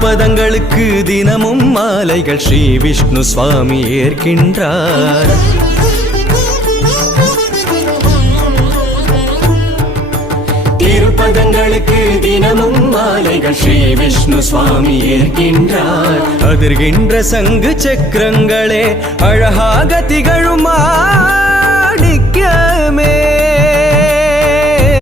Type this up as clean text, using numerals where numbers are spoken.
திருப்பதங்களுக்கு தினமும் மாலைகள் ஸ்ரீ விஷ்ணு சுவாமி ஏற்கின்றார். திருப்பதங்களுக்கு தினமும் மாலைகள் ஸ்ரீ விஷ்ணு சுவாமி ஏற்கின்றார். அதிர்கின்ற சங்கு சக்கரங்களே அழகாக திகழுமா